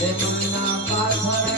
રે મનના પાથરે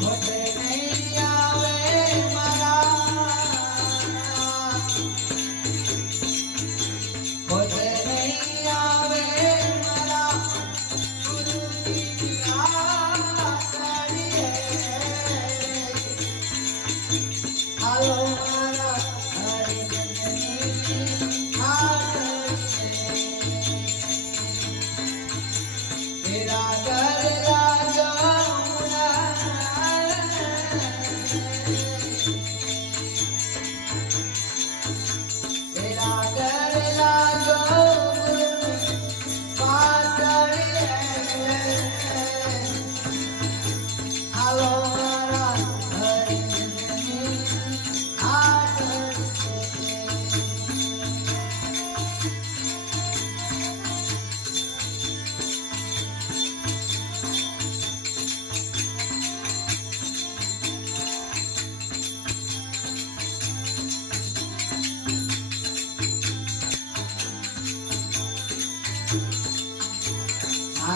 What?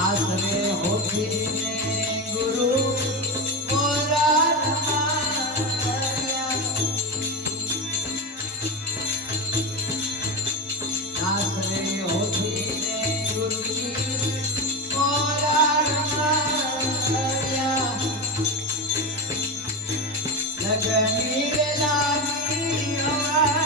આસરે હોખીને ગુરુ આસરે હોખીને ગુરુજી લગની લાગી હવા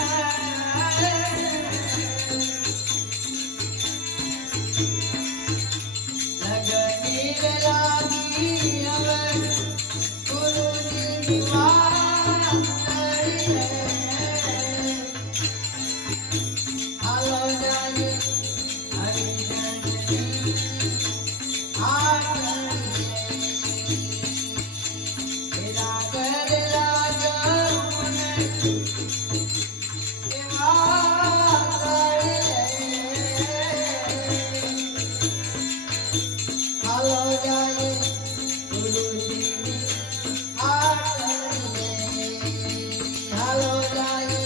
ভালো নাই